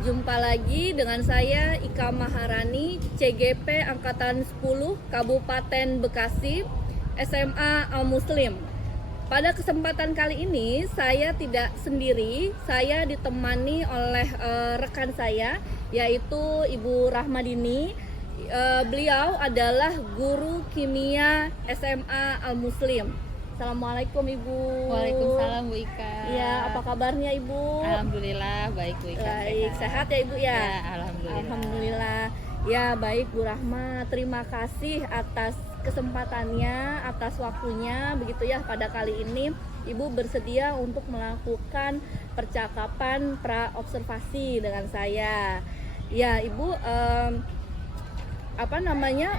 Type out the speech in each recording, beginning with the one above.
berjumpa lagi dengan saya Ika Maharani, CGP Angkatan 10 Kabupaten Bekasi, SMA Al Muslim. Pada kesempatan kali ini saya tidak sendiri, saya ditemani oleh rekan saya yaitu Ibu Rahmadini. Beliau adalah guru kimia SMA Al Muslim. Assalamualaikum Ibu. Waalaikumsalam Bu Ika. Ya, apa kabarnya Ibu? Alhamdulillah baik Bu Ika. Baik, sehat ya Ibu ya? Ya, alhamdulillah. Alhamdulillah. Ya, baik Bu Rahma. Terima kasih atas kesempatannya, atas waktunya begitu ya. Pada kali ini Ibu bersedia untuk melakukan percakapan pra-observasi dengan saya. Ya, Ibu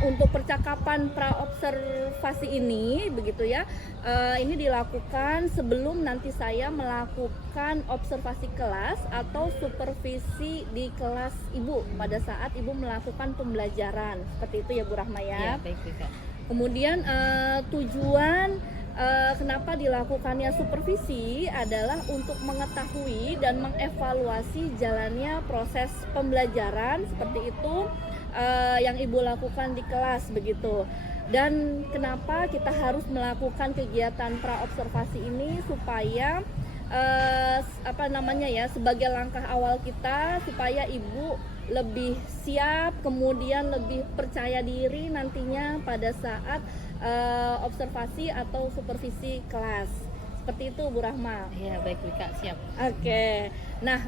untuk percakapan pra-observasi ini begitu ya, ini dilakukan sebelum nanti saya melakukan observasi kelas atau supervisi di kelas Ibu pada saat Ibu melakukan pembelajaran seperti itu ya Bu Rahma ya. Ya, baik Bu Ika. Kemudian tujuan kenapa dilakukannya supervisi adalah untuk mengetahui dan mengevaluasi jalannya proses pembelajaran seperti itu yang Ibu lakukan di kelas begitu. Dan kenapa kita harus melakukan kegiatan pra-observasi ini supaya sebagai langkah awal kita supaya Ibu lebih siap, kemudian lebih percaya diri nantinya pada saat observasi atau supervisi kelas. Seperti itu Bu Rahma. Ya, baik Bu Ika, siap. Oke. Nah,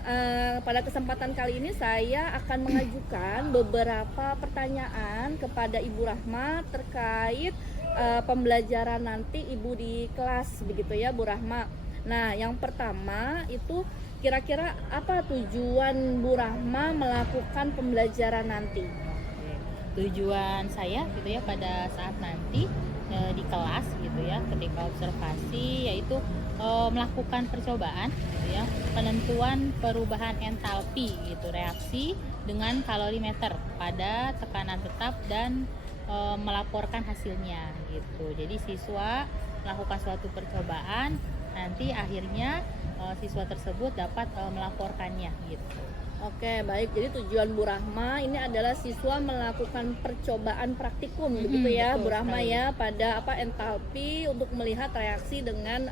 pada kesempatan kali ini saya akan mengajukan beberapa pertanyaan kepada Ibu Rahma terkait pembelajaran nanti Ibu di kelas begitu ya Bu Rahma. Nah, yang pertama itu kira-kira apa tujuan Bu Rahma melakukan pembelajaran nanti? Tujuan saya gitu ya pada saat nanti di kelas gitu ya, ketika observasi yaitu melakukan percobaan gitu ya, penentuan perubahan entalpi gitu, reaksi dengan kalorimeter pada tekanan tetap dan melaporkan hasilnya gitu. Jadi siswa melakukan suatu percobaan, nanti akhirnya siswa tersebut dapat melaporkannya gitu. Oke, baik. Jadi tujuan Bu Rahma ini adalah siswa melakukan percobaan praktikum begitu ya Bu Rahma ya, pada entalpi untuk melihat reaksi dengan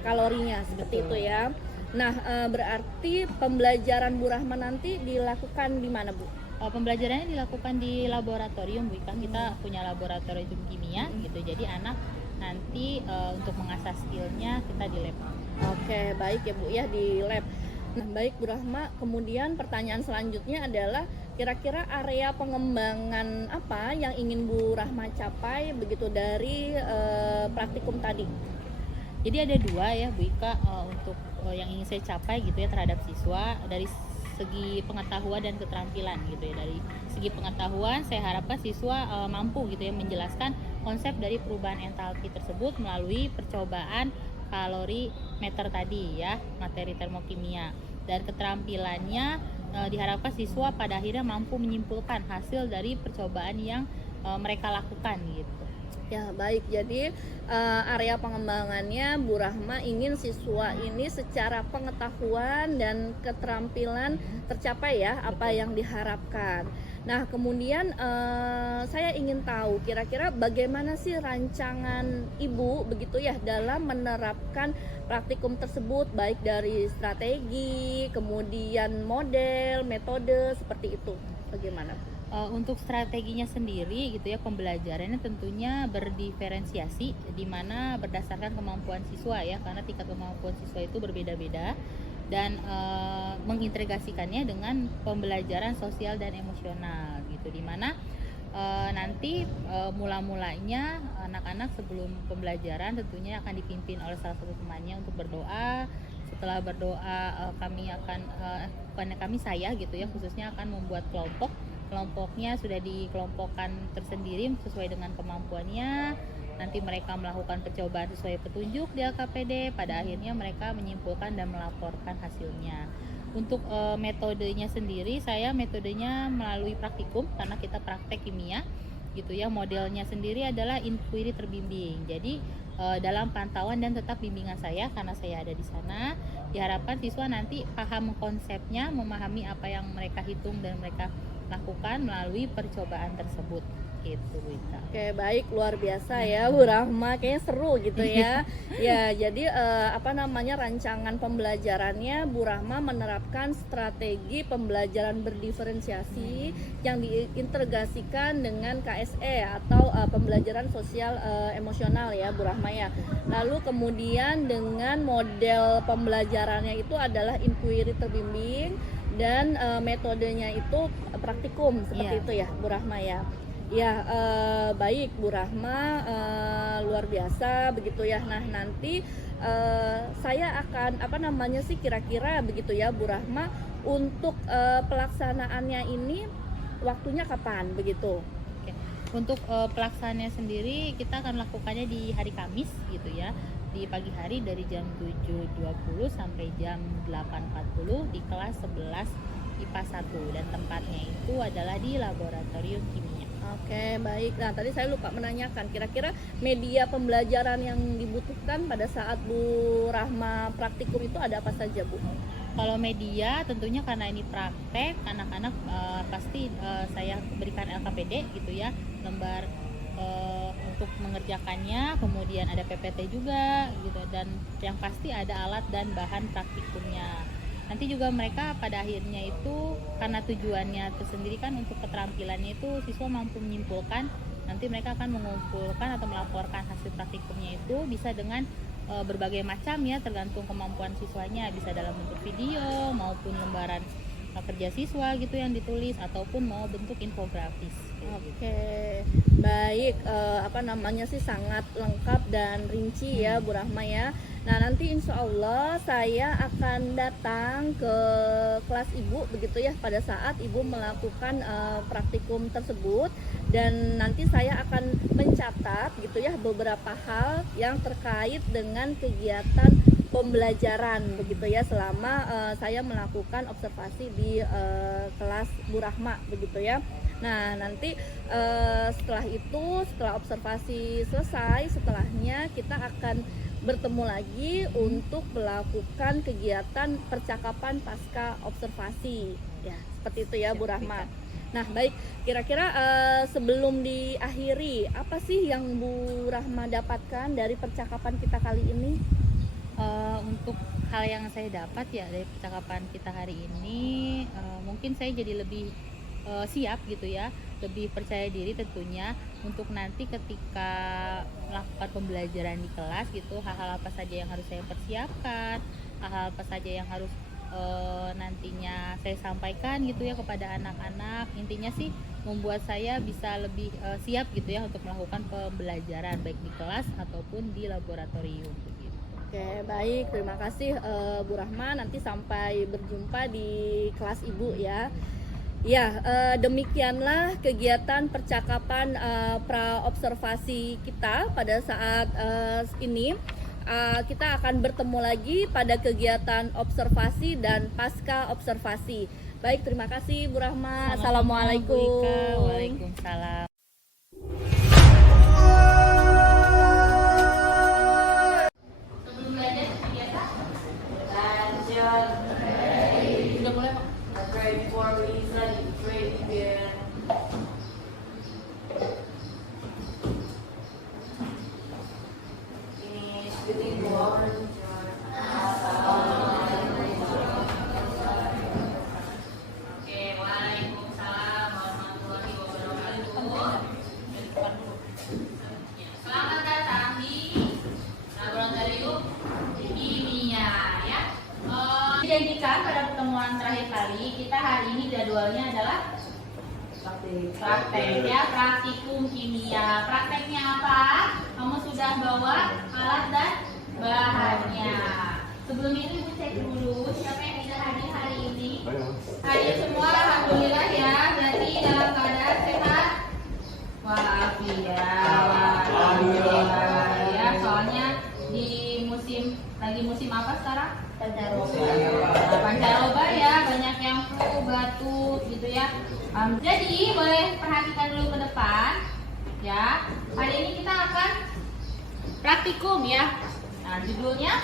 kalorinya seperti itu ya. Nah, berarti pembelajaran Bu Rahma nanti dilakukan di mana Bu? Pembelajarannya dilakukan di laboratorium Bu Ika. Kita punya laboratorium kimia gitu. Jadi anak nanti untuk mengasah skillnya kita di lab. Oke, baik ya Bu ya, di lab. Nah, baik Bu Rahma, kemudian pertanyaan selanjutnya adalah kira-kira area pengembangan apa yang ingin Bu Rahma capai begitu dari praktikum tadi? Jadi ada dua ya Bu Ika untuk yang ingin saya capai gitu ya terhadap siswa dari segi pengetahuan dan keterampilan gitu ya. Dari segi pengetahuan saya harapkan siswa mampu gitu ya menjelaskan konsep dari perubahan entalpi tersebut melalui percobaan kalori meter tadi ya, materi termokimia. Dan keterampilannya diharapkan siswa pada akhirnya mampu menyimpulkan hasil dari percobaan yang mereka lakukan gitu. Ya, baik. Jadi area pengembangannya Bu Rahma ingin siswa ini secara pengetahuan dan keterampilan tercapai ya apa yang diharapkan. Nah, kemudian saya ingin tahu kira-kira bagaimana sih rancangan Ibu begitu ya dalam menerapkan praktikum tersebut, baik dari strategi, kemudian model, metode seperti itu. Bagaimana? Untuk strateginya sendiri gitu ya, pembelajarannya tentunya berdiferensiasi di mana berdasarkan kemampuan siswa ya, karena tingkat kemampuan siswa itu berbeda-beda, dan mengintegrasikannya dengan pembelajaran sosial dan emosional gitu, di mana nanti mula-mulanya anak-anak sebelum pembelajaran tentunya akan dipimpin oleh salah satu temannya untuk berdoa. Setelah berdoa saya gitu ya khususnya akan membuat kelompoknya sudah dikelompokkan tersendiri sesuai dengan kemampuannya. Nanti mereka melakukan percobaan sesuai petunjuk di LKPD, pada akhirnya mereka menyimpulkan dan melaporkan hasilnya. Untuk metodenya sendiri, saya metodenya melalui praktikum karena kita praktek kimia gitu ya. Modelnya sendiri adalah inquiry terbimbing. Jadi dalam pantauan dan tetap bimbingan saya, karena saya ada di sana, diharapkan siswa nanti paham konsepnya, memahami apa yang mereka hitung dan mereka lakukan melalui percobaan tersebut gitu Bu Ika. Oke, baik, luar biasa ya Bu Rahma, kayaknya seru gitu ya. Ya, jadi rancangan pembelajarannya Bu Rahma menerapkan strategi pembelajaran berdiferensiasi yang diintegrasikan dengan KSE atau pembelajaran sosial emosional ya Bu Rahma ya. Lalu kemudian dengan model pembelajarannya itu adalah inquiry terbimbing dan metodenya itu praktikum seperti itu ya Bu Rahma ya. Ya, baik Bu Rahma, luar biasa begitu ya. Nah, nanti saya akan kira-kira begitu ya Bu Rahma, untuk pelaksanaannya ini waktunya kapan begitu? Oke. Untuk pelaksanaannya sendiri kita akan lakukannya di hari Kamis gitu ya, di pagi hari dari jam 7.20 sampai jam 8.40 di kelas 11 IPA 1, dan tempatnya itu adalah di laboratorium kimia. Oke, baik. Nah, tadi saya lupa menanyakan, kira-kira media pembelajaran yang dibutuhkan pada saat Bu Rahma praktikum itu ada apa saja, Bu? Kalau media tentunya karena ini praktek, anak-anak pasti saya berikan LKPD gitu ya, lembar untuk mengerjakannya, kemudian ada PPT juga gitu, dan yang pasti ada alat dan bahan praktikumnya. Nanti juga mereka pada akhirnya itu, karena tujuannya tersendiri kan untuk keterampilannya itu siswa mampu menyimpulkan, nanti mereka akan mengumpulkan atau melaporkan hasil praktikumnya itu bisa dengan berbagai macam ya, tergantung kemampuan siswanya, bisa dalam bentuk video maupun lembaran kerja siswa gitu yang ditulis, ataupun mau bentuk infografis. Oke, baik, sangat lengkap dan rinci ya Bu Rahma ya. Nah, nanti insya Allah saya akan datang ke kelas Ibu begitu ya pada saat Ibu melakukan praktikum tersebut, dan nanti saya akan mencatat gitu ya beberapa hal yang terkait dengan kegiatan pembelajaran begitu ya selama saya melakukan observasi di kelas Bu Rahma begitu ya. Nah, nanti setelah observasi selesai, setelahnya kita akan bertemu lagi untuk melakukan kegiatan percakapan pasca observasi ya, seperti itu ya Bu Rahma. Nah, baik, kira-kira sebelum diakhiri, apa sih yang Bu Rahma dapatkan dari percakapan kita kali ini? Untuk hal yang saya dapat ya dari percakapan kita hari ini, mungkin saya jadi lebih siap gitu ya, lebih percaya diri tentunya untuk nanti ketika melakukan pembelajaran di kelas gitu, hal-hal apa saja yang harus saya persiapkan, hal-hal apa saja yang harus nantinya saya sampaikan gitu ya kepada anak-anak. Intinya sih membuat saya bisa lebih siap gitu ya untuk melakukan pembelajaran baik di kelas ataupun di laboratorium gitu. Oke, baik, terima kasih Bu Rahma, nanti sampai berjumpa di kelas Ibu ya. Ya, demikianlah kegiatan percakapan pra-observasi kita pada saat ini. Kita akan bertemu lagi pada kegiatan observasi dan pasca observasi. Baik, terima kasih Bu Rahma. Assalamualaikum. Bu Ika. Waalaikumsalam. Sebelum belajar kegiatan lanjut. Udah mulai, Pak? Grade 4 reason, grade again. Finish with the orange. Oke, waalaikumsalam warahmatullahi wabarakatuh. Selamat datang di laboratorium kimia ya. Dijanjikan pada pertemuan terakhir kali kita hari ini jadwalnya adalah praktek ya, praktikum kimia. Prakteknya apa? Kamu sudah bawa alat dan bahannya. Sebelum itu ibu cek dulu siapa yang tidak hadir hari ini. Hadir semua, alhamdulillah ya. Berarti dalam keadaan sehat walafiat. Alhamdulillah ya. Soalnya di lagi musim apa sekarang? Pancaroba ya, banyak yang flu, batuk gitu ya. Jadi boleh perhatikan dulu ke depan. Ya, hari ini kita akan praktikum ya. Nah, judulnya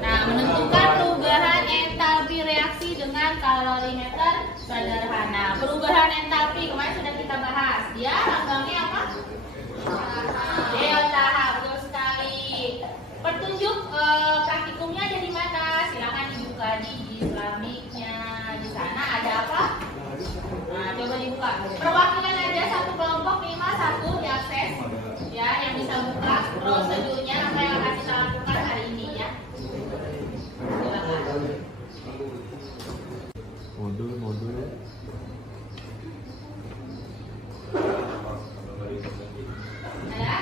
menentukan perubahan entalpi reaksi dengan kalorimeter sederhana. Perubahan entalpi kemarin sudah kita bahas. Ya, lambangnya apa? Delta H, betul sekali. Petunjuk praktikumnya ada di mana? Silakan dibuka di Islamiknya. Di sana ada apa? Nah, coba dibuka. Perwakilan ada satu kelompok 51 diakses. Ya, yang bisa buka prosedurnya apa yang akan kita lakukan hari ini ya. Silakan. Modul. Ada?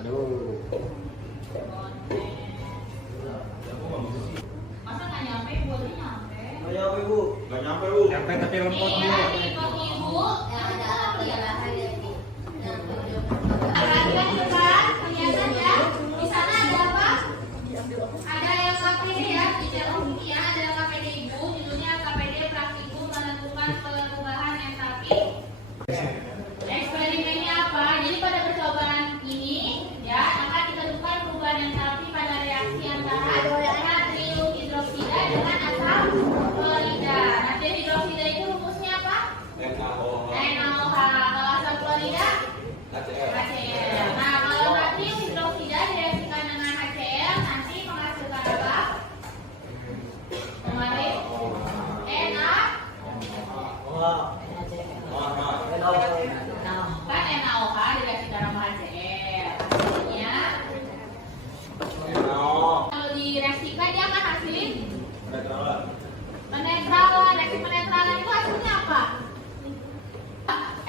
Aduh. Masa nggak nyampe? Boleh nyampe. Nggak nyampe, Bu. Nyampe tapi lemot, Bu. Iya, di ibu. Perhatikan di depan, kelihatan ya. Di sana ada apa? Ada LKPD ya, di dalam ini ya, ada LKPD ibu. Judulnya LKPD Praktikum Menentukan Perubahan Entalpi. Eksperimennya apa? Jadi pada percobaan ini ya akan ditentukan perubahan entalpi pada reaksi antara natrium hidroksida dengan asam klorida. Natrium hidroksida itu rumusnya apa? NaOH. Kalau asam klorida? HCl. Nah, kalau natrium hidroksida direaksikan dengan HCl nanti menghasilkan apa? Kemarin Na kan NaOH direaksikan sama HCl. Artinya kalau direaksikan dia akan hasilin penetralan. Reaksi penetralan itu hasilnya apa?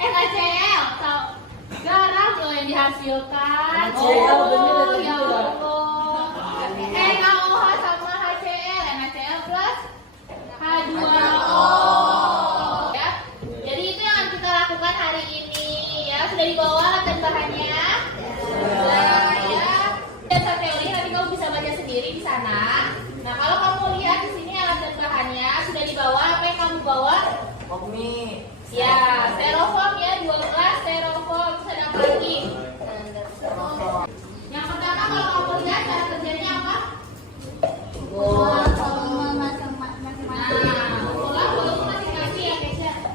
NaCl. Garam loh yang dihasilkan. Oh ya Allah. NaOH sama HCl. NaCl plus H2O. Ya. Jadi itu yang akan kita lakukan hari ini ya. Sudah dibawa alat dan bahannya? Sudah ya. Dasar teori nanti kamu bisa baca sendiri di sana. Nah, kalau kamu lihat di sini alat dan bahannya sudah dibawa. Apa yang kamu bawa? Ya, styrofoam ya, 2 gelas styrofoam. Terus ada apa lagi? Yang pertama kalau kamu lihat cara kerjanya apa? Nah, bola masing-masing ya Kesha.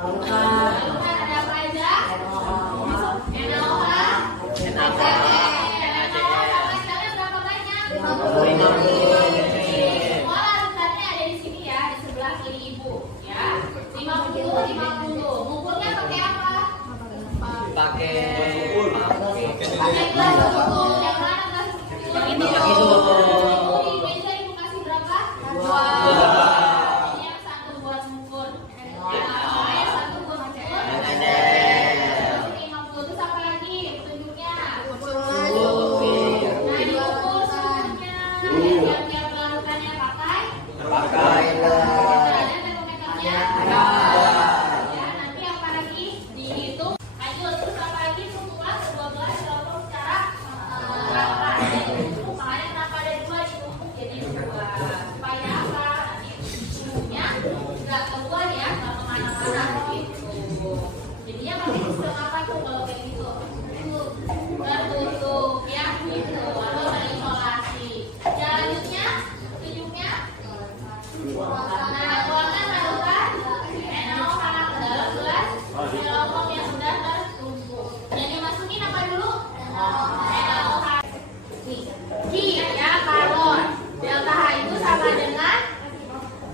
Lalu kan ada apa aja? NaOH, HCl berapa banyak? 50. Semua larutannya ada di sini ya, di sebelah kiri ibu ya. 50. Ngukurnya pakai apa? Pakai Pakai gelas ukur. Yang mana gelas ukur? Ini di meja ibu kasih berapa? 2. Ini yang satu buat ngukur. Yang satu buat ngukur. Terus 50. Terus apa lagi petunjuknya? Nah, diukur suhunya. Tiap larutannya pakai. Ada termometernya. Ya, nanti apa lagi dihitung. Lanjut, terus apa lagi suhunya 12 contoh secara rata. Makanya kenapa ada 2 ditumpuk jadi 2. Supaya apa? Nanti suhunya nggak keluar ya, nggak kemana-mana gitu. Jadinya pakai sistem apa tuh kalau kayak gitu? Tertutup ya gitu, atau terisolasi. Selanjutnya, petunjuknya. Nah, tuangkan larutan NaOH ke dalam gelas styrofoam yang sudah tertumpuk. Yang dimasukin apa dulu? NaOH. Ki ya, kalor. Delta H itu sama dengan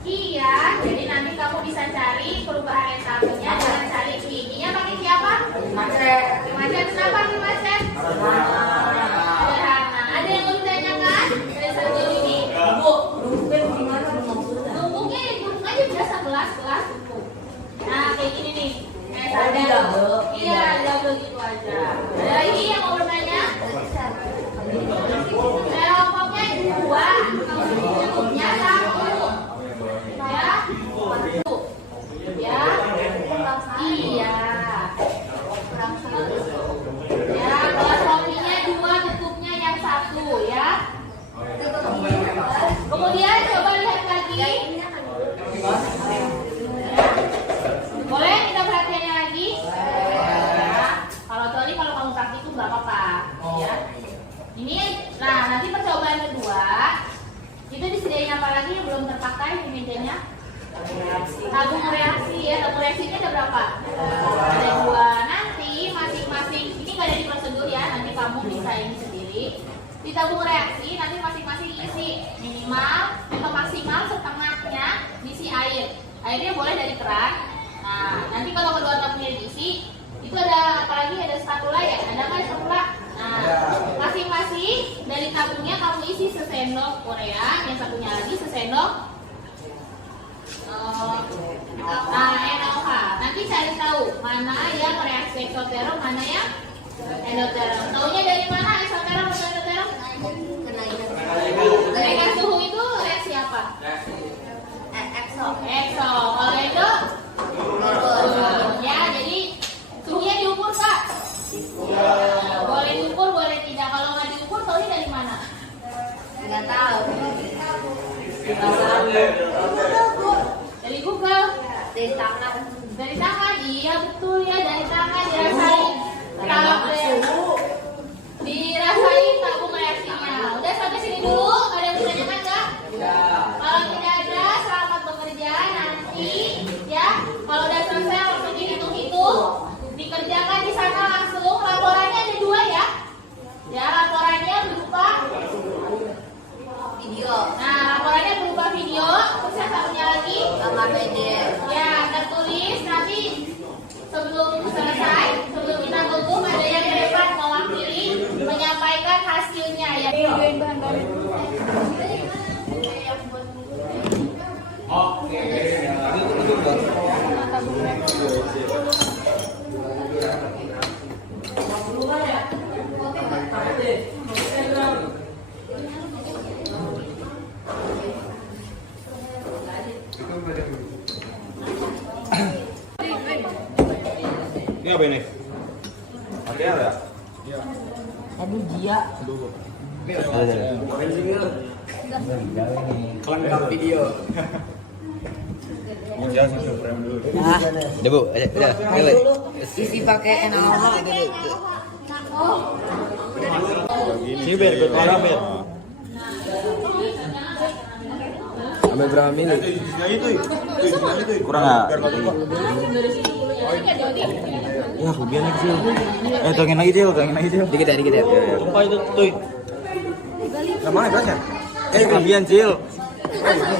Ki ya. Jadi nanti kamu bisa cari perubahan entalpinya dengan cari Ki. Ki-nya pakai siapa? Macet. Kenapa nih macet? Sederhana. Ada yang mau ditanyakan? Dari satu ini. Tumpuknya ya tumpuk aja biasa gelas tumpuk. Nah, kayak gini nih. Iya, double gitu aja. Ada lagi yang mau bertanya? Styrofoamnya 2, tutupnya 1. Ya. Ya. Iya. Ya, gelas kopinya 2, tutupnya yang 1 ya. Kemudian coba lihat lagi lagi. Boleh kita perhatiannya lagi? Ya. Kalau tadi kalau kamu praktik itu nggak apa-apa, ya. Ini, nah nanti percobaan kedua itu disediain apa lagi yang belum terpakai di mejanya? Tabung reaksi ya, tabung reaksinya ada berapa? Ada 2. Nanti masing-masing, ini nggak ada di prosedur ya, nanti kamu bisa ini sendiri. Di tabung reaksi nanti masing-masing isi minimal atau maksimal setengahnya diisi air. Airnya boleh dari keran. Nah, nanti kalau kedua tabungnya diisi, itu ada apalagi ada spatula ya? Ada nggak spatula? Nah, masing-masing dari tabungnya kamu isi sesendok Korea, yang satunya lagi sesendok NaOH. Nanti cari tahu mana yang reaksi eksoterom, mana yang endoterom. Taunya dari mana eksoterom atau endoterom? Kenaikan suhu itu reaksi apa? Ekso. Kalau endo? Ya, jadi suhunya diukur Kak? Boleh diukur, boleh tidak. Kalau nggak diukur, taunya dari mana? Nggak tahu. Dari Google. Dari tangan. Dari tangan, iya betul ya, dari tangan dirasain. Kalau dirasain tabung reaksinya. Udah sampai sini dulu. Ada yang ditanyakan nggak? Kalau tidak ada, selamat bekerja. Nanti ya, kalau udah selesai langsung dihitung-hitung, dikerjakan di sana langsung. Laporannya ada 2 ya. Ya, laporannya berupa video. Nah, laporannya berupa video. Terus yang satunya lagi gambar PDF. Ya, tertulis nanti sebelum selesai, sebelum kita tutup ada yang ke depan mewakili menyampaikan hasilnya ya. Videoin bahan-bahan. Oke. Ini apa ini? Material ya? Iya. Aduh dia. Pelengkap video. Jangan sampai frame dulu. Nah, Udah bu, udah. isi pakai NaOH gitu. Sini ber, berkolam ber. Sampai berapa menit? Kurang nggak? Ya, kebiasaan kecil. Tongin lagi cil. Dikit ya. Apa itu tuh? Mana gelasnya? Kebiasaan cil.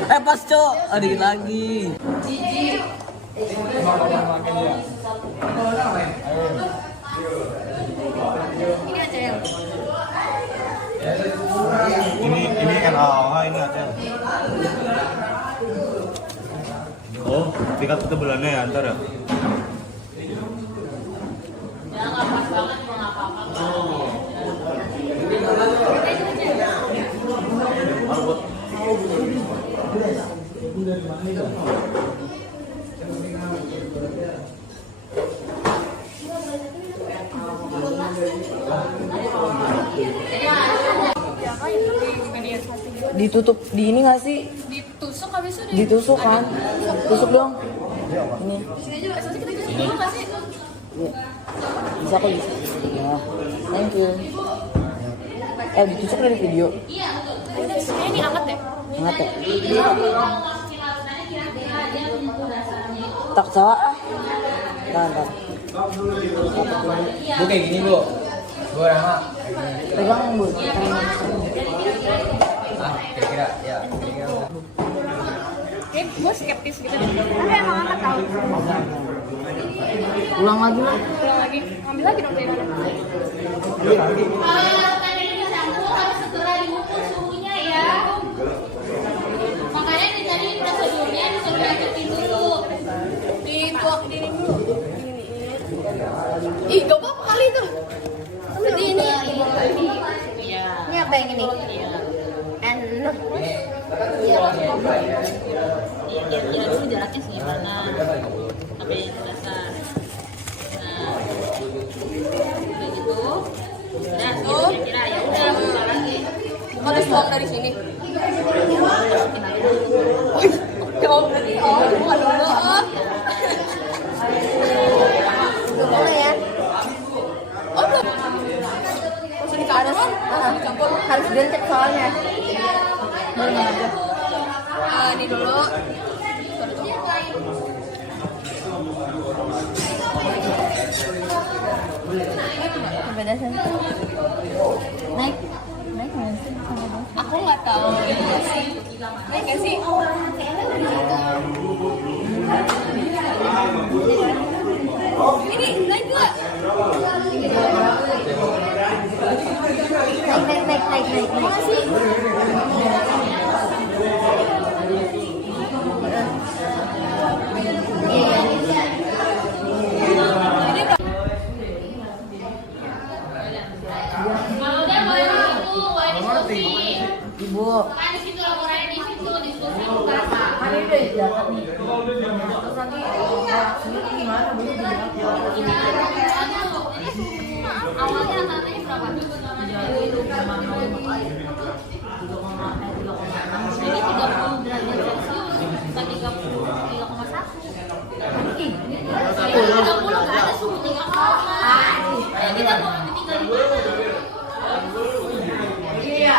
Pas cok, dikit lagi. Ini NaOH ini acel. Oh, tingkat ketebalannya ya antar ya. Ya nggak pas banget juga nggak apa-apa. Ditutup di ini nggak sih? Ditusuk habis itu Ditusuk kan? Tusuk dong. Ini. sini juga soalnya kita dulu nggak sih? Iya. Bisa kok bisa. Ya. Thank you. Ditusuk dari video. Kayaknya ini anget deh. Hangat ya? Kalau masukin larutannya kira-kira dia untuk dasarnya itu Tak salah. Ntar. Bu kayak gini bu. Bu Rama. Pegang bu. Kira-kira ya. Kayak gue skeptis gitu deh. Tapi emang anget tau. Ulang lagi lah. Ulang lagi. Ambil lagi dong dari dalam. kalau yang larutannya ini dicampur harus segera diukur suhunya ya. Makanya di tadi prosedurnya disuruh lanjutin dulu. Dituak dini dulu. Ih, gak apa-apa kali itu. Berarti ini. Iya. Ini apa yang ini? Iya. Kira-kira dulu jaraknya segimana sampai dasar. Nah, kayak gitu. Udah, kira-kira ya udah buka lagi. Harus tuang dari sini. Jauh berarti bukan dulu. Belum boleh ya. Oh belum. Masih dicampur kan? Dicampur. Harus gencet soalnya. Ini dulu. Beda sih. Naik nggak sih sama Bos? Aku nggak tahu sih. Naik nggak sih? Ini naik nggak? Naik. Masih. Kalau udah boleh itu, boleh diskusi. Ibu. Kan di situ laporannya di situ diskusi utama. Kan ini udah jalan nih. Terus nanti ini gimana? Bu? Awalnya tanahnya berapa? Jadi 3,6. Jadi 30 derajat Celcius, bukan 3,1. 30 nggak ada suhu 3,4. Kita mau tinggal di mana? Iya.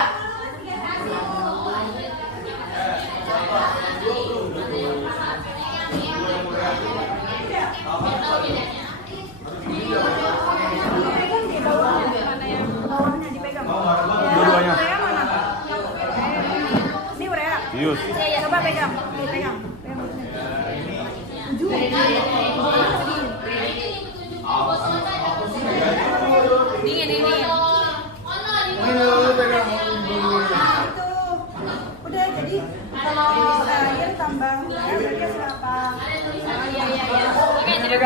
Dua-duanya. Ini urea. Yus. Coba pegang. Pegang. Dingin ini. Udah jadi kalau air tambah berarti berapa? Oke, jadi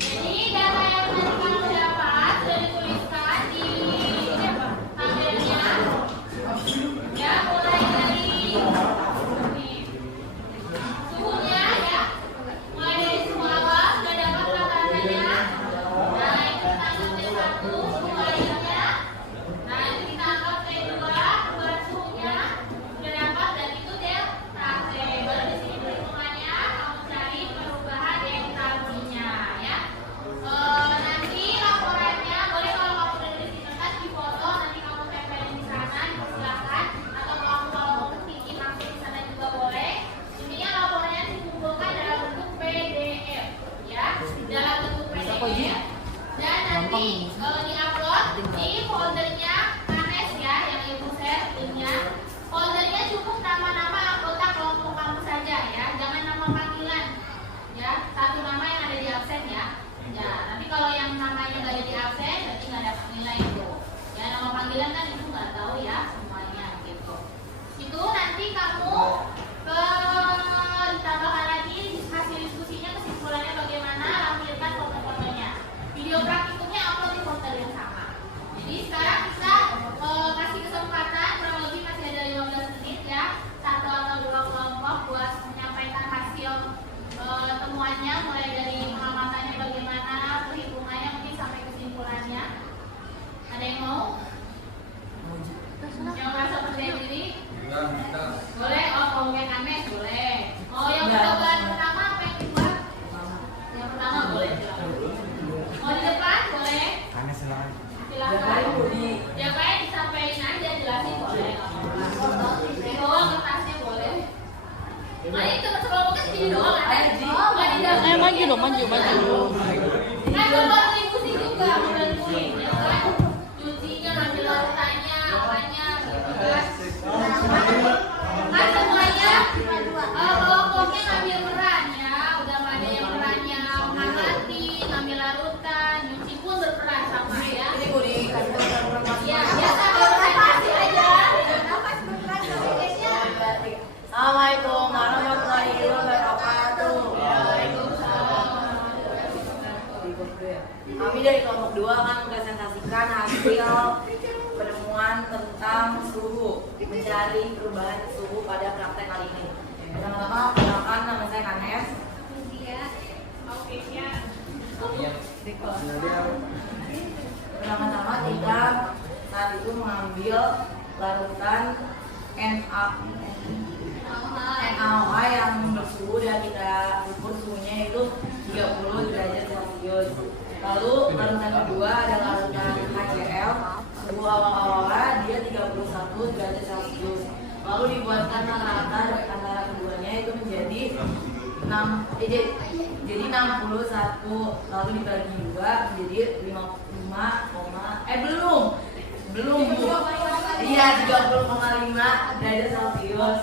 Jadi data yang tadi kamu dapat sudah dituliskan di ini apa? Tabelnya. Ya, mulai dari suhunya ya. Mulai dari suhu awal sudah dapat rata-ratanya. Nah, itu kita anggap T1 suhu airnya. Nah, itu kita anggap T2 perubahan suhunya sudah dapat dan itu delta T. Baru di sini perhitungannya kamu cari perubahan delta T-nya ya. Nanti laporannya boleh kalau kamu udah nulis di kertas di foto nanti kamu tempelin di sana silakan atau kamu kalau mau ketikin langsung di sana juga boleh. Intinya laporannya dikumpulkan dalam bentuk PDF ya, dalam bentuk PDF dan nanti diupload di foldernya Kanes ya yang ibu share linknya. Foldernya cukup nama-nama anggota kelompok kamu saja ya, jangan nama panggilan ya, satu nama yang ada di absen ya. Ya, nanti kalau yang namanya nggak ada di absen berarti nggak dapat nilai itu. Ya, nama panggilan kan ibu nggak tahu ya semuanya gitu. Itu nanti kamu ditambahkan lagi hasil diskusinya, kesimpulannya bagaimana, lampirkan foto-fotonya. Video praktikumnya upload di folder yang sama. Jadi sekarang kita kasih kesempatan kurang lebih masih ada 15 menit ya, satu atau dua kelompok buat menyampaikan hasil temuannya, mulai dari pengamatannya bagaimana, perhitungannya mungkin sampai kesimpulannya. Ada yang mau? Yang merasa percaya diri? Boleh. Oh, kalau yang aneh boleh. Oh, yang percobaan pertama apa yang kedua? Yang pertama boleh. Mau di depan boleh. Aneh silakan. Silakan. Yang lain disampaikan aja, jelasin boleh. Doang kertasnya boleh. Nah, itu kelompoknya segini doang ada. Maju dong, maju. Kan berkontribusi juga membantuin, ya kan? Cucinya, ngambil larutannya, apanya, gitu kan? Kan semuanya kelompoknya ngambil peran ya. Udah nggak ada yang perannya mengamati, ngambil larutan, nyuci pun berperan sama ya. Ya, biasa presentasi aja. Assalamualaikum warahmatullahi wabarakatuh. Kami dari kelompok 2 akan mempresentasikan hasil penemuan tentang suhu, mencari perubahan suhu pada praktek kali ini. Pertama-tama, perkenalkan nama saya Kanes. Pertama-tama kita saat itu mengambil larutan NaOH yang bersuhu dan kita ukur suhunya itu 30 derajat Celcius. Lalu larutan kedua ada larutan HCl, suhu awal-awalnya dia 31 derajat Celcius. Lalu dibuatkan rata antara keduanya itu menjadi 61, lalu dibagi 2 menjadi 55, belum Bu. Iya, 30,5 derajat Celcius.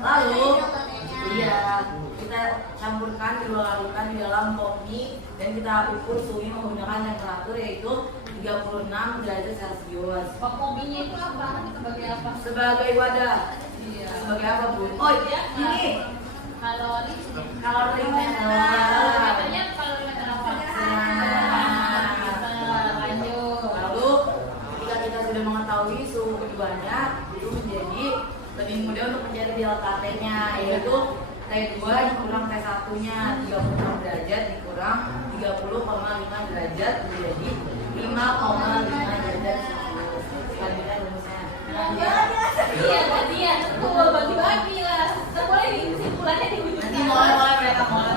Lalu kita campurkan kedua larutan di dalam kopi dan kita ukur suhunya menggunakan temperatur yaitu 36 derajat Celcius. Kopinya itu apa? Sebagai apa? Sebagai wadah. Iya. Sebagai apa, Bu? Oh, ini Kalori. kalorimeter. Kalorimeternya kalorimeter apa? Lanjut. Lalu ketika kita sudah mengetahui suhu keduanya, itu menjadi lebih mudah untuk mencari delta-T-nya, yaitu T2 dikurang T1-nya 36 derajat dikurang 30,5 derajat menjadi 5,5 derajat. Selanjutnya rumusnya. Iya, tadi ya. Betul, bagi-bagi lah. Boleh kesimpulannya di ujung. Nanti mulai mereka mulai.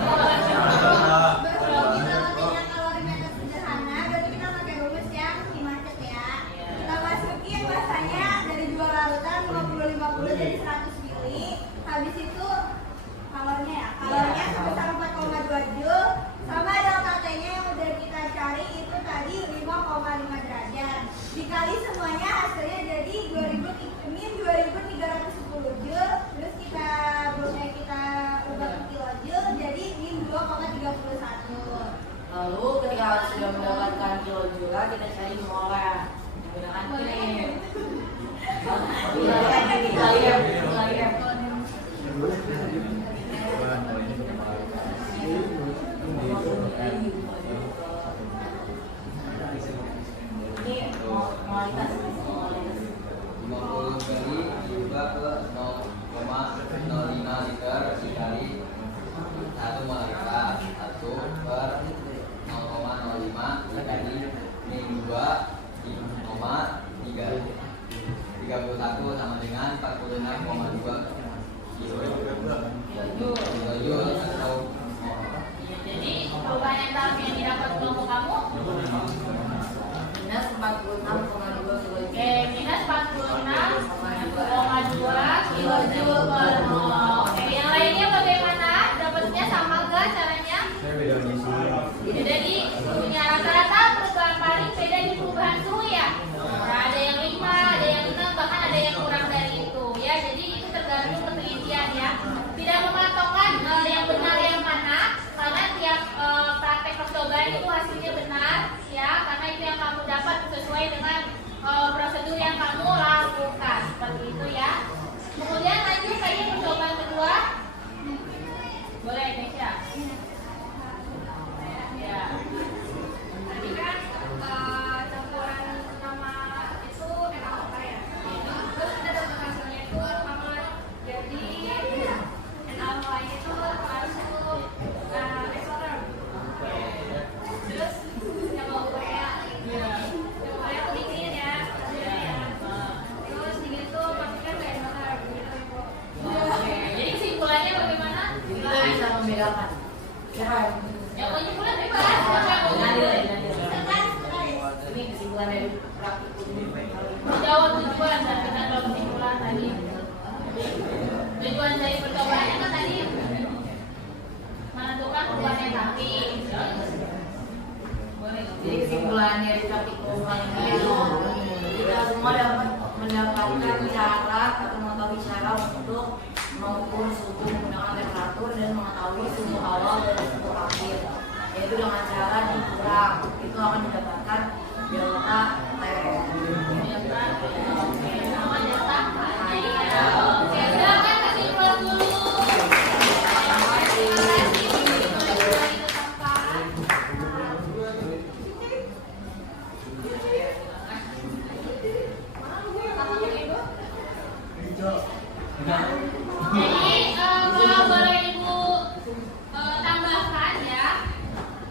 Kalau kita latihan kalorimeter sederhana, berarti kita pakai rumus yang dimacet ya. Kita masukin bahasanya dari 2 larutan 50-50 jadi 100 mili. Habis itu kalorinya ya, kalorinya sebesar 4,2 joule sama delta T-nya yang udah kita cari itu tadi 5,5 derajat. Dikali semuanya hasilnya jadi 2310 joule. Terus kita ubah ke kilojoule jadi min 2,31. Lalu ketika sudah mendapatkan kilojoule, kita cari molar menggunakan ini. Ini kualitas 50 kali diubah ke 0,05 liter dikali 1 molekula 1 per 0,05 dikali min 2,31 sama dengan 46,2 kilojoule atau Jadi perubahan entalpi yang didapat kelompok kamu minus 46,2 kilojoule. Oke, minus 46,2 kilojoule per mol. Oke, yang lainnya bagaimana? Dapatnya sama gak caranya? Beda di suhunya. Rata-rata perubahan paling beda di perubahan suhu ya. Nah, ada yang 5, ada yang 6, bahkan ada yang kurang dari itu ya. Jadi itu tergantung penelitian ya. Tidak mematokkan yang benar yang mana, karena tiap praktek percobaan itu hasilnya benar ya, karena itu yang kamu dapat sesuai dengan prosedur yang kamu lakukan seperti itu ya. Kemudian lanjut tadi percobaan kedua, boleh Nesya? Ya. Tadi kan campuran nama itu NaOH ya. Terus kita dapat hasilnya itu sama jadi NaOH itu masuk eksoterm. Terus yang mau Korea, yang Korea tuh dingin ya. Terus dingin itu masuknya ke eksoterm gitu. Oke. Jadi kesimpulannya bagaimana? Kita bisa membedakan. Ya, Yang kesimpulan bebas. Siapa yang mau? ini kesimpulan dari praktikum. Menjawab tujuan dan kita tahu kesimpulan tadi. Tujuan dari percobaannya kan tadi menentukan perubahan entalpi. Jadi kesimpulan dari praktikum kali ini itu kita semua dapat mendapatkan cara atau mengetahui cara untuk mengukur suhu menggunakan temperatur dan mengetahui suhu awal dan suhu akhir, yaitu dengan cara dikurang itu akan mendapatkan delta T. Oke, silakan kesimpulan dulu. Jadi kalau boleh Ibu tambahkan ya,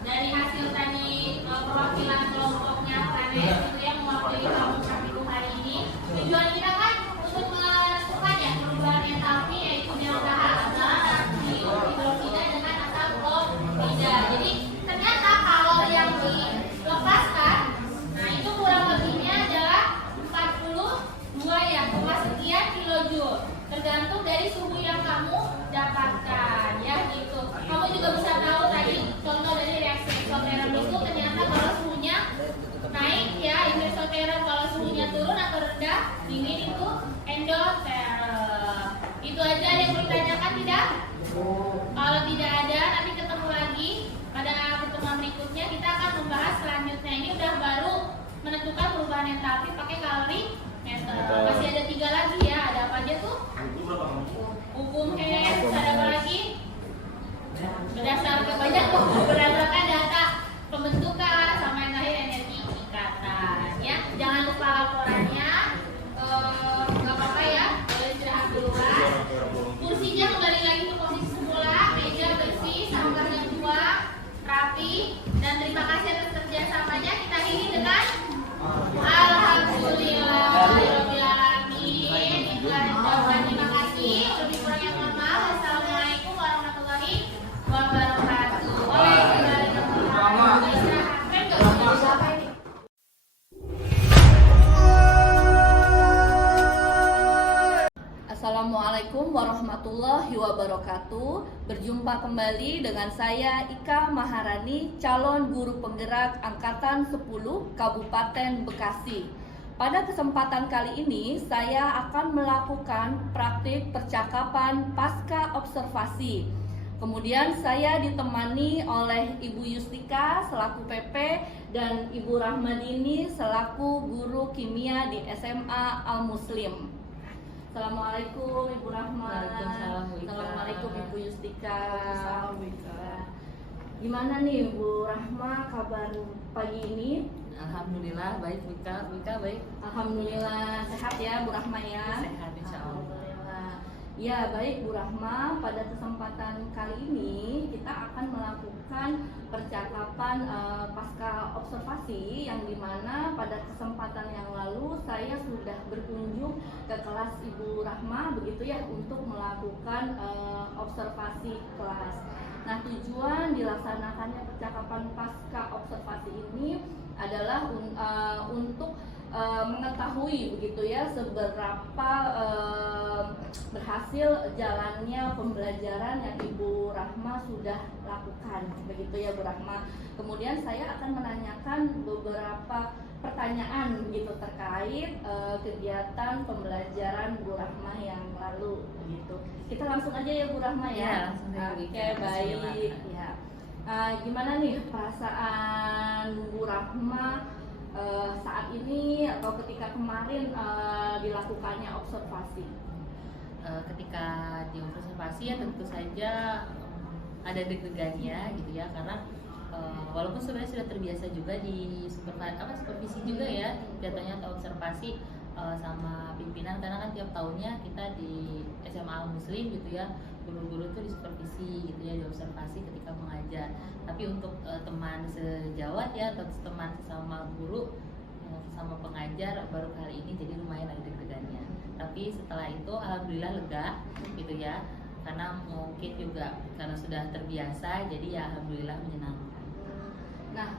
dari hasil tadi perwakilan kelompoknya PNS itu yang mewakili kelompok praktikum hari ini, tujuan kita kan untuk menentukan ya perubahan entalpi, yaitu delta H adalah hidroksida dengan asal klorida. Jadi ternyata kalau yang dilepaskan, nah itu kurang lebihnya adalah 42 ya, sekian kilojoule, tergantung dari suhu yang kamu dapatkan ya gitu. Kamu juga bisa tahu tadi contoh dari reaksi eksoterm itu ternyata kalau suhunya naik ya isoterm, kalau suhunya turun atau rendah dingin itu endoterm. Itu aja yang mau ditanyakan tidak? Kalau tidak ada, nanti ketemu lagi pada pertemuan berikutnya. Kita akan membahas selanjutnya. Ini udah baru menentukan perubahan entalpi pakai kalorimeter. Masih ada 3 lagi ya. Ada apa aja tuh? Hukum Hess. Ada apa lagi? Berdasarkan data pembentukan sama yang terakhir energi ikatan ya. Jangan lupa laporannya. Nggak apa-apa ya, boleh istirahat duluan. Kursinya kembali lagi ke posisi semula, meja bersih, sanggarnya buang, rapi, dan terima kasih atas kerjasamanya. Kita akhiri dengan alhamdulillahirabbil alamin. Itu aja. Terima kasih. Lebih kurangnya mohon maaf. Wassalamualaikum warahmatullahi wabarakatuh. Assalamualaikum warahmatullahi wabarakatuh. Berjumpa kembali dengan saya Ika Maharani, calon guru penggerak Angkatan 10 Kabupaten Bekasi. Pada kesempatan kali ini saya akan melakukan praktik percakapan pasca observasi. Kemudian saya ditemani oleh Ibu Yustika selaku PP dan Ibu Rahmadini selaku guru kimia di SMA Al Muslim. Assalamualaikum Ibu Rahma. Waalaikumsalam, Bu Ika. Assalamualaikum Ibu Yustika. Waalaikumsalam, Bu Ika. Gimana nih Bu Rahma kabar pagi ini? Alhamdulillah baik, Bu Ika. Bu Ika baik. Alhamdulillah sehat ya Bu Rahma ya. Sehat, insya Allah. Alhamdulillah. Ya baik Bu Rahma, pada kesempatan kali ini kita akan melakukan percakapan pasca observasi, yang dimana pada kesempatan yang lalu saya sudah berkunjung ke kelas Ibu Rahma begitu ya, untuk melakukan observasi kelas. Nah, tujuan dilaksanakannya percakapan pasca observasi ini adalah untuk mengetahui begitu ya seberapa berhasil jalannya pembelajaran yang Ibu Rahma sudah lakukan begitu ya Bu Rahma. Kemudian saya akan menanyakan beberapa pertanyaan gitu terkait kegiatan pembelajaran Bu Rahma yang lalu begitu. Kita langsung aja ya Bu Rahma ya. Oke, baik ya. Gimana nih perasaan Bu Rahma saat ini atau ketika kemarin dilakukannya observasi? Ketika diobservasi ya tentu saja ada deg-degannya gitu ya, karena walaupun sebenarnya sudah terbiasa juga di supervisi juga ya jatuhnya, atau observasi sama pimpinan, karena kan tiap tahunnya kita di SMA Al Muslim gitu ya, guru-guru tuh disupervisi gitu ya, diobservasi ketika mengajar. Tapi untuk teman sejawat ya, atau teman sesama guru sama pengajar baru kali ini, jadi lumayan ada deg-degannya. Tapi setelah itu alhamdulillah lega gitu ya, karena mungkin juga karena sudah terbiasa, jadi ya alhamdulillah menyenangkan. Nah,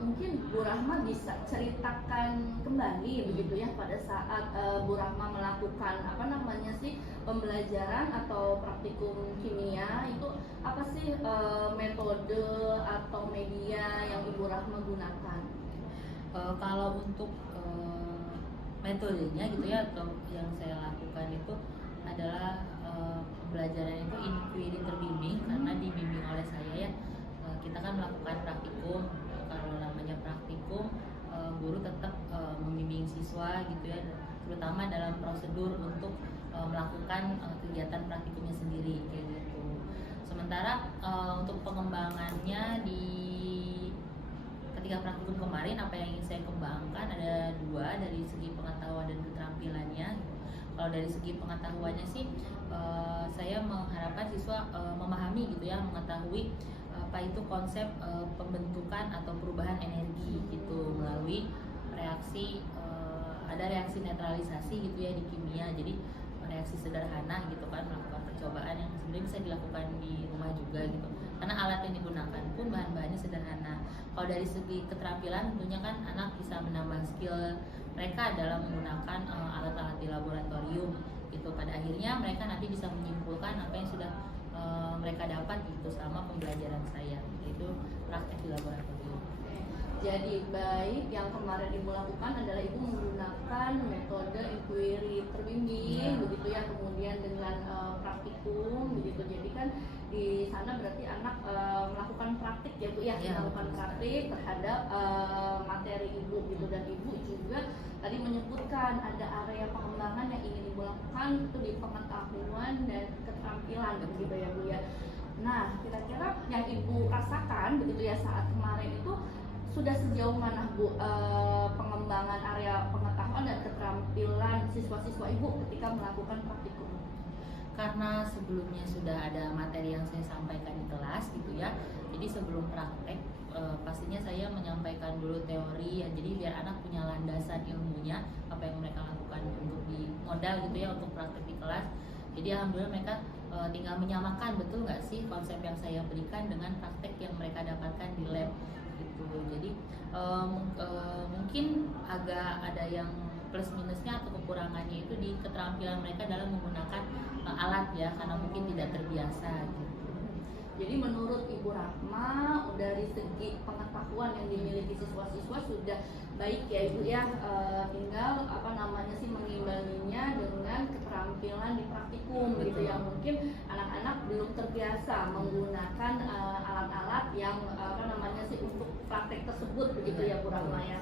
mungkin Bu Rahma bisa ceritakan kembali begitu ya, pada saat Bu Rahma melakukan pembelajaran atau praktikum kimia itu apa sih metode atau media yang Ibu Rahma gunakan? Kalau untuk metodenya gitu ya, atau yang saya lakukan itu adalah pembelajaran itu inquiry terbimbing, karena dibimbing oleh saya ya. Kita kan melakukan praktikum, kalau namanya praktikum guru tetap membimbing siswa gitu ya, terutama dalam prosedur untuk melakukan kegiatan praktikumnya sendiri kayak gitu. Sementara untuk pengembangannya ketika praktikum kemarin, apa yang ingin saya kembangkan ada 2 dari segi pengetahuan dan keterampilannya. Kalau dari segi pengetahuannya sih saya mengharapkan siswa memahami gitu ya, mengetahui apa itu konsep pembentukan atau perubahan energi gitu melalui reaksi ada reaksi netralisasi gitu ya di kimia. Jadi reaksi sederhana gitu kan, melakukan percobaan yang sebenarnya bisa dilakukan di rumah juga gitu, karena alat yang digunakan pun bahan-bahannya sederhana. Kalau dari segi keterampilan tentunya kan anak bisa menambah skill mereka dalam menggunakan alat-alat di laboratorium gitu. Pada akhirnya mereka nanti bisa menyimpulkan apa yang sudah mereka dapat gitu selama pembelajaran saya, yaitu praktek di laboratorium. Jadi baik yang kemarin ibu lakukan adalah ibu menggunakan metode inquiry terbimbing begitu ya, kemudian dengan praktikum begitu. Jadi kan di sana berarti anak melakukan praktik ya bu ya, melakukan praktik terhadap materi ibu gitu. Dan ibu juga tadi menyebutkan ada area pengembangan yang ingin ibu lakukan itu di pengetahuan dan keterampilan begitu ya bu ya. Nah kira-kira yang ibu rasakan begitu ya saat kemarin itu sudah sejauh mana Bu pengembangan area pengetahuan dan keterampilan siswa-siswa Ibu ketika melakukan praktikum? Karena sebelumnya sudah ada materi yang saya sampaikan di kelas gitu ya, jadi sebelum praktek pastinya saya menyampaikan dulu teori ya, jadi biar anak punya landasan ilmunya apa yang mereka lakukan untuk di modal gitu ya untuk praktek di kelas. Jadi alhamdulillah mereka tinggal menyamakan betul nggak sih konsep yang saya berikan dengan praktek yang mereka dapatkan di lab gitu. Jadi mungkin agak ada yang plus minusnya atau kekurangannya itu di keterampilan mereka dalam menggunakan alat ya, karena mungkin tidak terbiasa gitu. Jadi menurut Ibu Rahma dari segi pengetahuan yang dimiliki siswa-siswa sudah baik ya Ibu ya, tinggal mengimbanginya dengan keterampilan di praktikum gitu ya. Mungkin anak-anak belum terbiasa menggunakan alat-alat yang untuk praktek tersebut begitu ya Bu Rahma ya.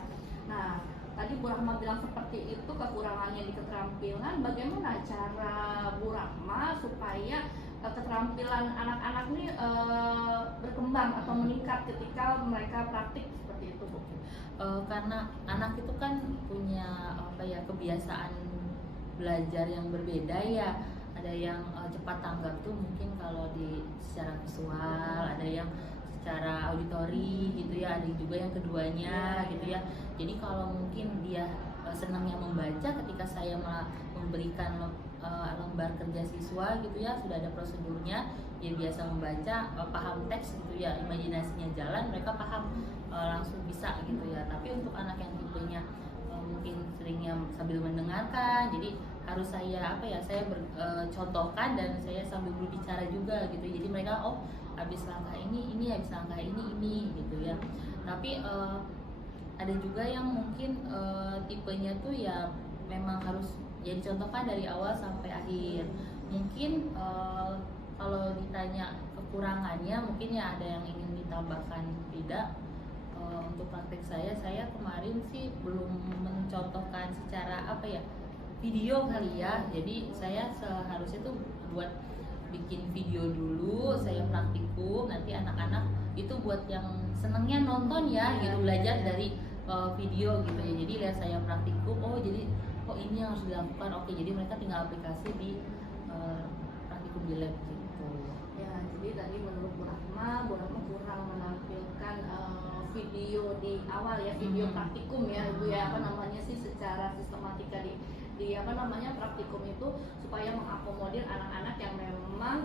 Nah tadi Bu Rahma bilang seperti itu kekurangannya di keterampilan. Bagaimana cara Bu Rahma supaya keterampilan anak-anak ini berkembang atau meningkat ketika mereka praktik seperti itu Bu? Karena anak itu kan punya kebiasaan belajar yang berbeda ya. Ada yang cepat tanggap tuh mungkin kalau secara visual, ada yang secara auditori gitu ya, ada juga yang keduanya gitu ya. Jadi kalau mungkin dia senangnya membaca, ketika saya memberikan lembar kerja siswa gitu ya, sudah ada prosedurnya, dia biasa membaca, paham teks gitu ya, imajinasinya jalan, mereka paham langsung bisa gitu ya. Tapi untuk anak yang tipenya mungkin seringnya sambil mendengarkan, jadi harus saya contohkan dan saya sambil berbicara juga gitu. Jadi mereka habis langkah ini habis langkah ini gitu ya. Tapi ada juga yang mungkin tipenya tuh ya memang harus jadi contohkan dari awal sampai akhir. Mungkin kalau ditanya kekurangannya mungkin ya ada yang ingin ditambahkan tidak. Untuk praktek saya kemarin sih belum mencontohkan secara video kali ya. Jadi saya seharusnya tuh buat bikin video dulu, saya praktikum, nanti anak-anak itu buat yang senengnya nonton ya gitu, belajar dari video gitu ya. Jadi lihat saya praktikum, jadi ini yang harus dilakukan, oke, jadi mereka tinggal aplikasi di praktikum di lab gitu ya. Jadi tadi menurut Bu Rahma kurang menampilkan video di awal ya, video praktikum ya Ibu ya, secara sistematika di praktikum itu supaya mengakomodir anak-anak yang memang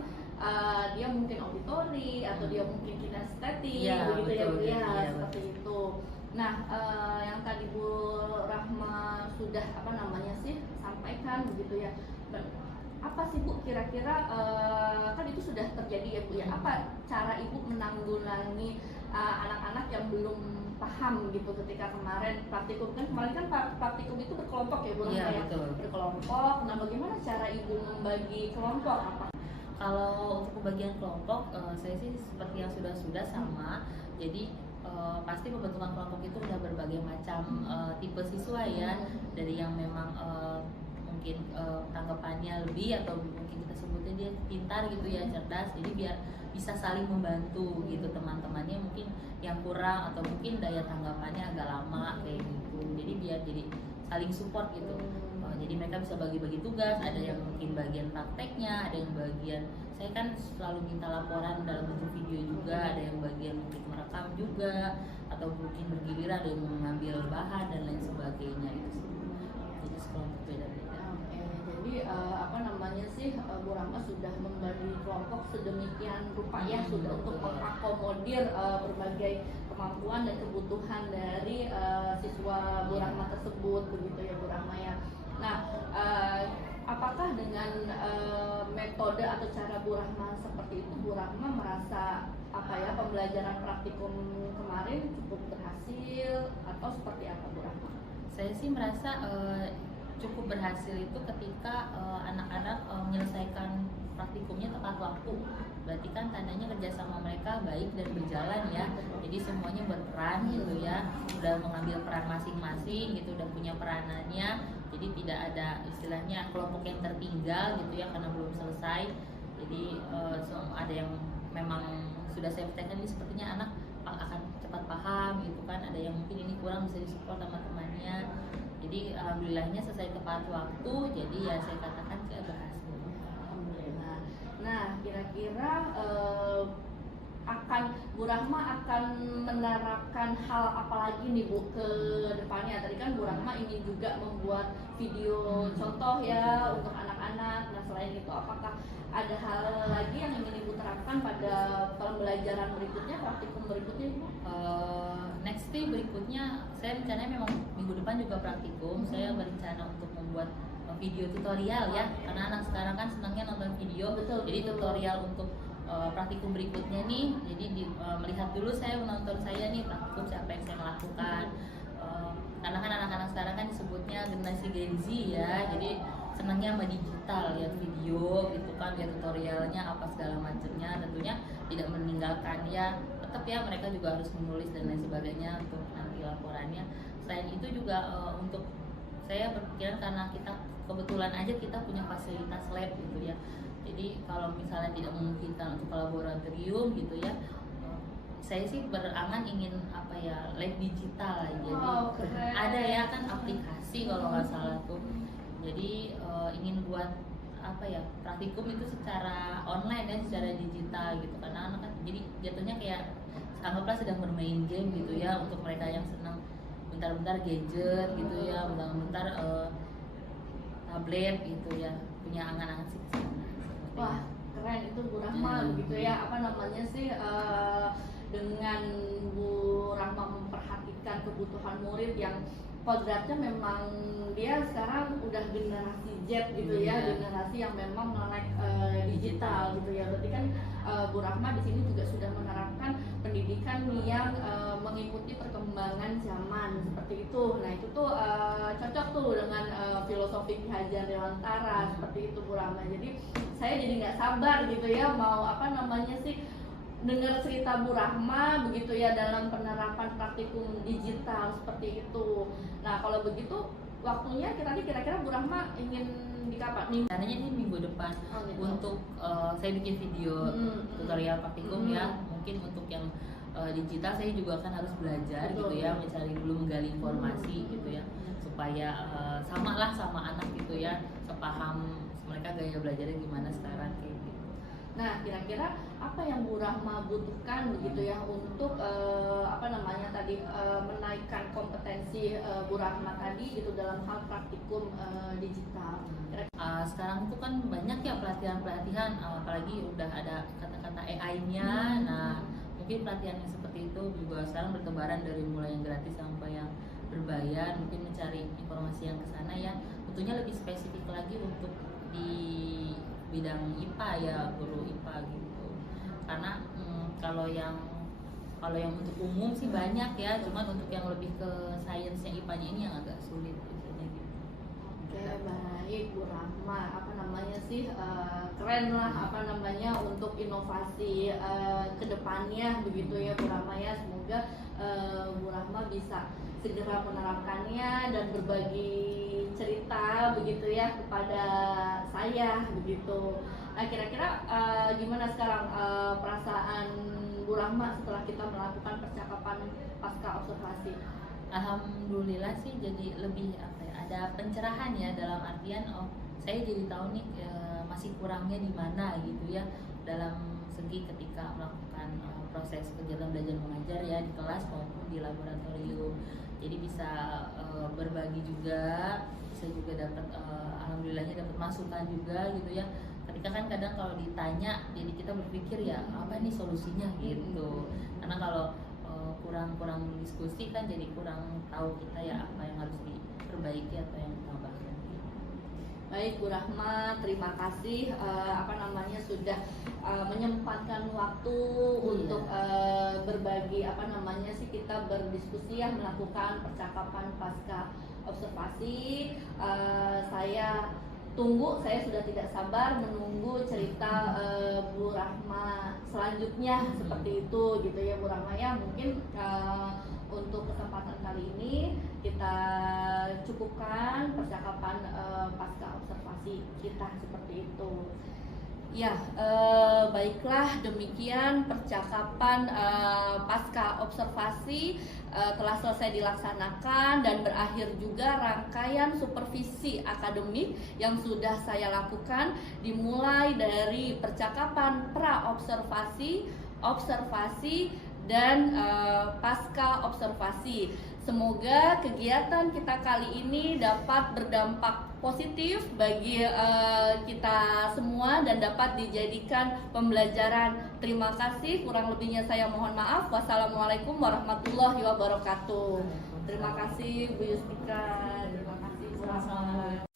dia mungkin auditori atau dia mungkin kinestetik begitu ya Bu ya, seperti itu. Nah yang tadi Bu Rahma sudah sampaikan begitu ya, apa sih Bu kira-kira kan itu sudah terjadi ya Bu ya, apa cara Ibu menanggulangi anak-anak yang belum paham gitu ketika kemarin praktikum kan praktikum itu berkelompok ya Bu Rahma ya, berkelompok. Nah bagaimana cara Ibu membagi kelompok? Kalau untuk pembagian kelompok saya sih seperti yang sudah sama. Jadi pasti pembentukan kelompok itu udah berbagai macam tipe siswa ya, dari yang memang mungkin tanggapannya lebih atau mungkin kita sebutnya dia pintar gitu ya, cerdas, jadi biar bisa saling membantu gitu. Teman-temannya mungkin yang kurang atau mungkin daya tanggapannya agak lama kayak gitu, jadi biar jadi saling support gitu. Jadi mereka bisa bagi-bagi tugas, ada yang mungkin bagian prakteknya, ada yang bagian, saya kan selalu minta laporan dalam bentuk video juga, ada yang bagian mungkin merekam juga, atau mungkin bergiliran ada yang mengambil bahan dan lain sebagainya itu sih. Jadi sekelompok beda-beda. Oke, jadi apa namanya sih, Bu Rahma sudah membagi kelompok sedemikian rupa ya, sudah untuk mengakomodir berbagai kemampuan dan kebutuhan dari siswa Bu Rahma tersebut, begitu ya Bu Rahma ya. Nah, apakah dengan metode atau cara Bu Rahma seperti itu, Bu Rahma merasa apa ya, pembelajaran praktikum kemarin cukup berhasil atau seperti apa Bu Rahma? Saya sih merasa cukup berhasil itu ketika anak-anak menyelesaikan praktikumnya tepat waktu. Berarti kan tandanya kerjasama mereka baik dan berjalan ya. Jadi semuanya berperan gitu ya, udah mengambil peran masing-masing gitu dan punya peranannya. Jadi tidak ada istilahnya kelompok yang tertinggal gitu ya karena belum selesai. Jadi ada yang memang sudah saya perhatikan ini sepertinya anak akan cepat paham gitu kan. Ada yang mungkin ini kurang bisa disupport sama temannya. Jadi alhamdulillahnya selesai tepat waktu. Jadi ya saya katakan saya berhasil. Alhamdulillah. Nah, kira-kira Bu Rahma akan menerapkan hal apa lagi nih Bu ke depannya? Tadi kan Bu Rahma ingin juga membuat video contoh ya untuk anak-anak. Nah, selain itu apakah ada hal lagi yang ingin Ibu terapkan pada pembelajaran berikutnya, praktikum berikutnya Ibu? Next day berikutnya saya rencananya memang minggu depan juga praktikum. Saya berencana untuk membuat video tutorial ya, karena anak sekarang kan senangnya nonton video. Betul, jadi betul. tutorial untuk praktikum berikutnya nih, jadi melihat dulu saya menonton saya nih praktikum siapa yang saya lakukan. Karena kan anak-anak sekarang kan disebutnya generasi Gen Z ya, jadi senangnya sama digital, lihat video gitu kan, lihat tutorialnya apa segala macamnya. Tentunya tidak meninggalkan ya, tetap ya mereka juga harus menulis dan lain sebagainya untuk nanti laporannya. Selain itu juga untuk saya berpikiran karena kita kebetulan aja kita punya fasilitas lab gitu ya. Jadi kalau misalnya tidak memungkinkan untuk laboratorium gitu ya, saya sih berangan ingin apa ya, lab digital. Jadi Keren. ada ya kan aplikasi kalau nggak salah tuh. Jadi ingin buat apa ya, praktikum itu secara online ya, secara digital gitu. Karena anak kan jadi jatuhnya kayak anggaplah sedang bermain game gitu ya, untuk mereka yang senang bentar-bentar gadget gitu ya, bentar-bentar tablet gitu ya, punya angan-angan sih kesana. Wah, keren itu Bu Rahma begitu ya. Apa namanya sih, dengan Bu Rahma memperhatikan kebutuhan murid yang kodratnya memang dia sekarang udah generasi Z gitu ya, generasi yang memang melek digital gitu ya. Berarti kan Bu Rahma di sini juga sudah menerapkan pendidikan yang mengikuti perkembangan zaman seperti itu. Nah, itu tuh cocok tuh dengan filosofi Ki Hajar Dewantara seperti itu Bu Rahma. Jadi saya jadi nggak sabar gitu ya, mau apa namanya sih, dengar cerita Bu Rahma begitu ya dalam penerapan praktikum digital seperti itu. Nah, kalau begitu waktunya kira-kira Bu Rahma ingin di kapan nih? Rencananya ini minggu depan gitu. untuk saya bikin video tutorial praktikum ya. Mungkin untuk yang digital saya juga kan harus belajar gitu ya, mencari dulu, menggali informasi gitu ya, supaya sama lah sama anak gitu ya, sepaham mereka gaya belajarnya gimana sekarang kayak gitu. Nah, kira-kira apa yang Bu Rahma butuhkan begitu ya untuk apa namanya tadi, menaikkan kompetensi Bu Rahma tadi gitu dalam hal praktikum digital. Sekarang itu kan banyak ya pelatihan-pelatihan, apalagi udah ada kata-kata AI-nya. Nah, mungkin pelatihan yang seperti itu juga sekarang bertebaran dari mulai yang gratis sampai yang berbayar. Mungkin mencari informasi yang ke sana ya, tentunya lebih spesifik lagi untuk di bidang IPA ya, guru IPA gitu. Karena kalau yang untuk umum sih banyak ya, cuman untuk yang lebih ke sainsnya IPA-nya ini yang agak sulit biasanya gitu. Oke, baik Bu Rahma, apa namanya sih, keren lah apa namanya untuk inovasi kedepannya begitu ya Bu Rahma ya. Semoga Bu Rahma bisa segera menerapkannya dan berbagi cerita begitu ya kepada saya begitu. Nah, kira-kira gimana sekarang perasaan Bu Rahma setelah kita melakukan percakapan pasca observasi? Alhamdulillah sih jadi lebih apa ya, ada pencerahan ya, dalam artian saya jadi tahu nih masih kurangnya di mana gitu ya, dalam segi ketika melakukan proses kegiatan belajar mengajar ya di kelas maupun di laboratorium. Jadi bisa berbagi juga, bisa juga dapat alhamdulillahnya dapat masukan juga gitu ya. Ketika kan kadang kalau ditanya jadi kita berpikir ya apa nih solusinya gitu. Karena kalau kurang diskusi kan jadi kurang tahu kita ya apa yang harus diperbaiki atau yang ditambahkan. Baik Bu Rahma, terima kasih sudah menyempatkan waktu untuk berbagi kita berdiskusi ya, melakukan percakapan pasca observasi. Saya sudah tidak sabar menunggu cerita Bu Rahma selanjutnya seperti itu gitu ya Bu Rahma ya. Mungkin untuk kesempatan kali ini kita cukupkan percakapan pasca observasi kita seperti itu. Ya, baiklah, demikian percakapan pasca observasi telah selesai dilaksanakan dan berakhir juga rangkaian supervisi akademik yang sudah saya lakukan, dimulai dari percakapan pra-observasi, observasi, dan pasca observasi. Semoga kegiatan kita kali ini dapat berdampak positif bagi kita semua dan dapat dijadikan pembelajaran. Terima kasih, kurang lebihnya saya mohon maaf. Wassalamualaikum warahmatullahi wabarakatuh. Terima kasih Bu Yustika, terima kasih Bu Rahma.